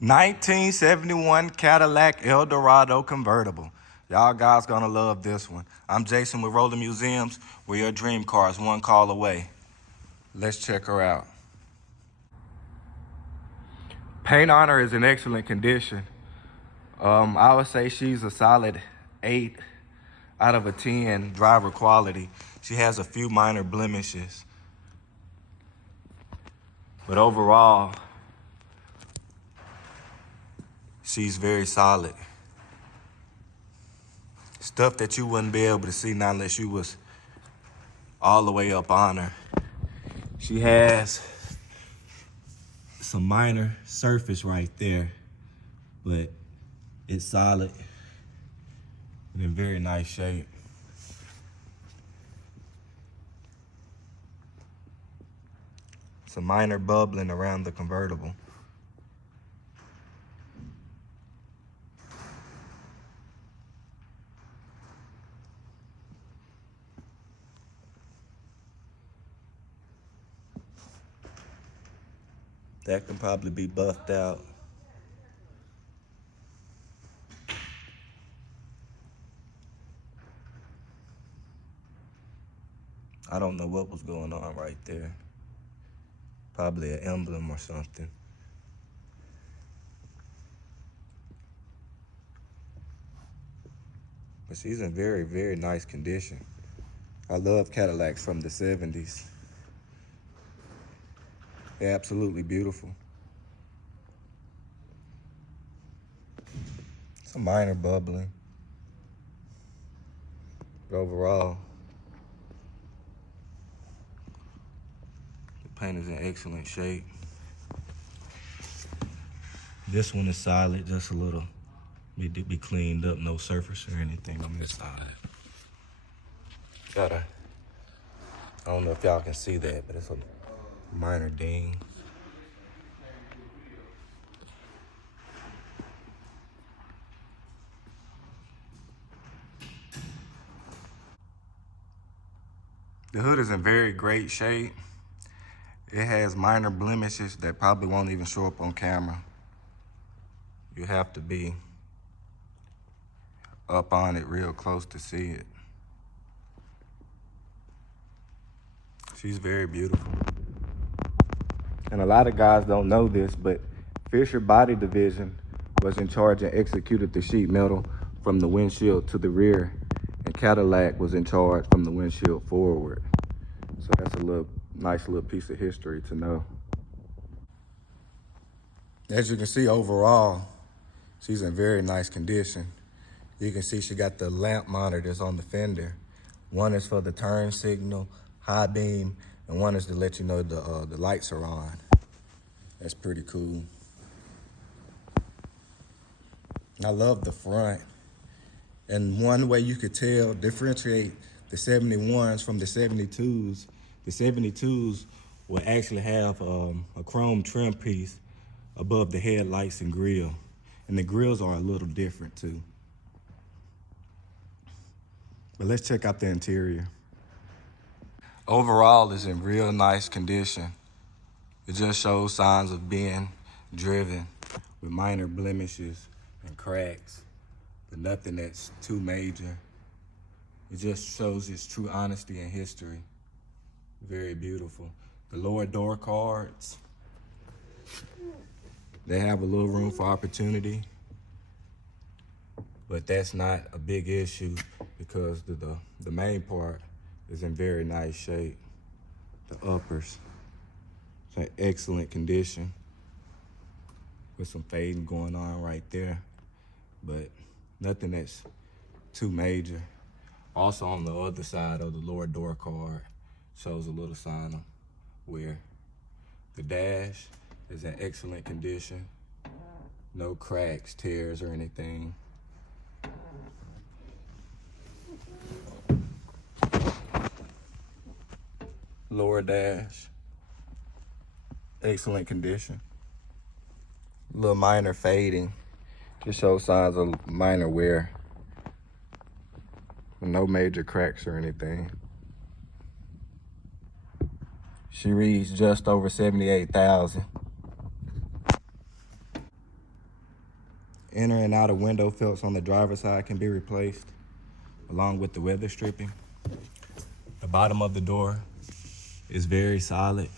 1971 Cadillac Eldorado Convertible. Y'all guys gonna love this one. I'm Jason with Roller Museums, where your dream car is one call away. Let's check her out. Paint on her is in excellent condition. I would say she's a solid 8 out of a 10 driver quality. She has a few minor blemishes, but overall, she's very solid. Stuff that you wouldn't be able to see not unless you was all the way up on her. She has some minor surface right there, but it's solid and in very nice shape. Some minor bubbling around the convertible. That can probably be buffed out. I don't know what was going on right there. Probably an emblem or something. But she's in very, very nice condition. I love Cadillacs from the 70s. They're absolutely beautiful. Some minor bubbling. But overall, the paint is in excellent shape. This one is solid, just a little, need to be cleaned up, no surface or anything on this side. I don't know if y'all can see that, but it's a minor ding. The hood is in very great shape. It has minor blemishes that probably won't even show up on camera. You have to be up on it real close to see it. She's very beautiful. And a lot of guys don't know this, but Fisher Body Division was in charge and executed the sheet metal from the windshield to the rear, and Cadillac was in charge from the windshield forward. So that's a nice little piece of history to know. As you can see overall, she's in very nice condition. You can see she got the lamp monitors on the fender. One is for the turn signal, high beam, and one is to let you know the lights are on. That's pretty cool. I love the front. And one way you could differentiate the 71s from the 72s, the 72s will actually have a chrome trim piece above the headlights and grille. And the grills are a little different too. But let's check out the interior. Overall, it's in real nice condition. It just shows signs of being driven with minor blemishes and cracks, but nothing that's too major. It just shows its true honesty and history. Very beautiful. The lower door cards, they have a little room for opportunity, but that's not a big issue because the main part is in very nice shape. The uppers, it's in excellent condition with some fading going on right there, but nothing that's too major. Also on the other side of the lower door card shows a little sign of wear. The dash is in excellent condition. No cracks, tears, or anything. Lower dash, excellent condition. Little minor fading, just shows signs of minor wear. No major cracks or anything. She reads just over 78,000. Inner and outer window felts on the driver's side can be replaced, along with the weather stripping. The bottom of the door is very solid.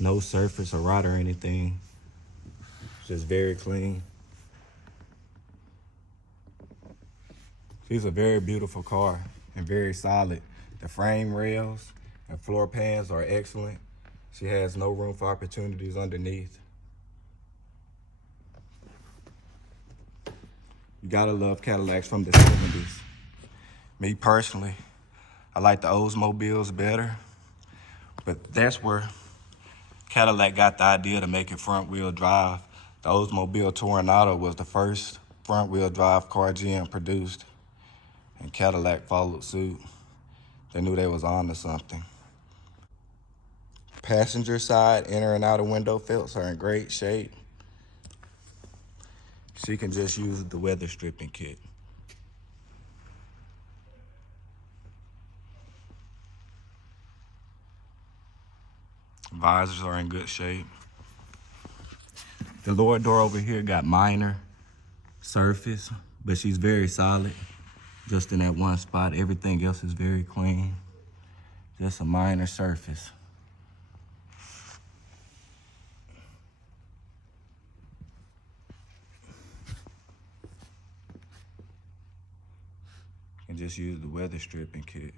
No surface or rot or anything. It's just very clean. She's a very beautiful car and very solid. The frame rails and floor pans are excellent. She has no room for opportunities underneath. You gotta love Cadillacs from the 70s. Me personally, I like the Oldsmobiles better, but that's where Cadillac got the idea to make it front wheel drive. The Oldsmobile Tornado was the first front wheel drive car GM produced, and Cadillac followed suit. They knew they was on to something. Passenger side, inner and outer window felts are in great shape. She can just use the weather stripping kit. Visors are in good shape. The lower door over here got minor surface, but she's very solid. Just in that one spot, everything else is very clean. Just a minor surface. And just use the weather stripping kit.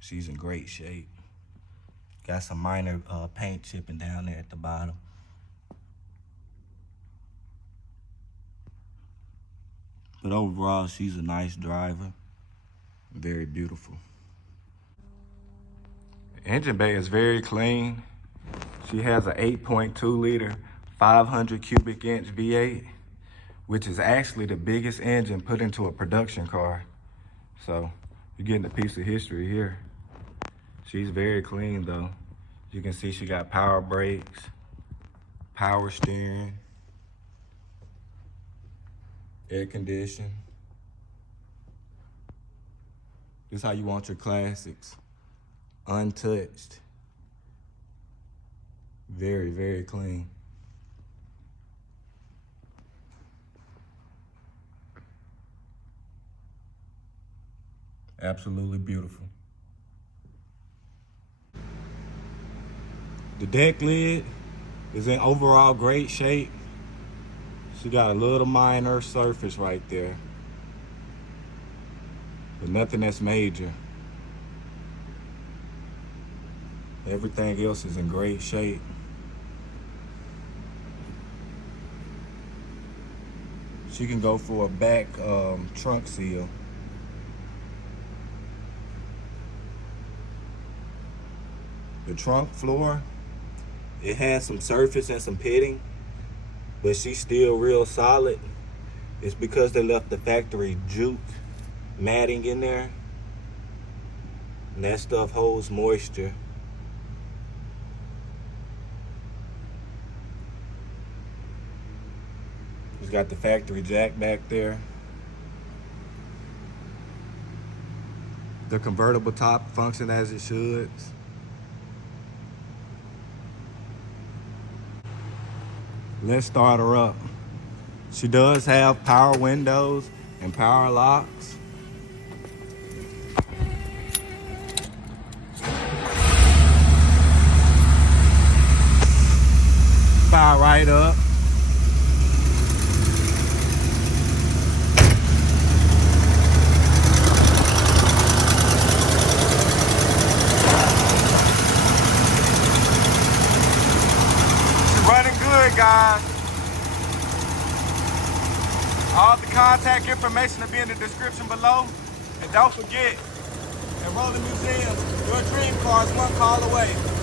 She's in great shape. Got some minor paint chipping down there at the bottom. But overall, she's a nice driver. Very beautiful. The engine bay is very clean. She has an 8.2 liter, 500 cubic inch V8, which is actually the biggest engine put into a production car. So you're getting a piece of history here. She's very clean though. You can see she got power brakes, power steering, air conditioning. This is how you want your classics. Untouched. Very, very clean. Absolutely beautiful. The deck lid is in overall great shape. She got a little minor surface right there, but nothing that's major. Everything else is in great shape. She can go for a back trunk seal. The trunk floor, it has some surface and some pitting, but she's still real solid. It's because they left the factory jute matting in there, and that stuff holds moisture. It's got the factory jack back there. The convertible top functions as it should. Let's start her up. She does have power windows and power locks. Fire right up. Running good, guys. All the contact information will be in the description below. And don't forget, at Rolling Museums, your dream car is one call away.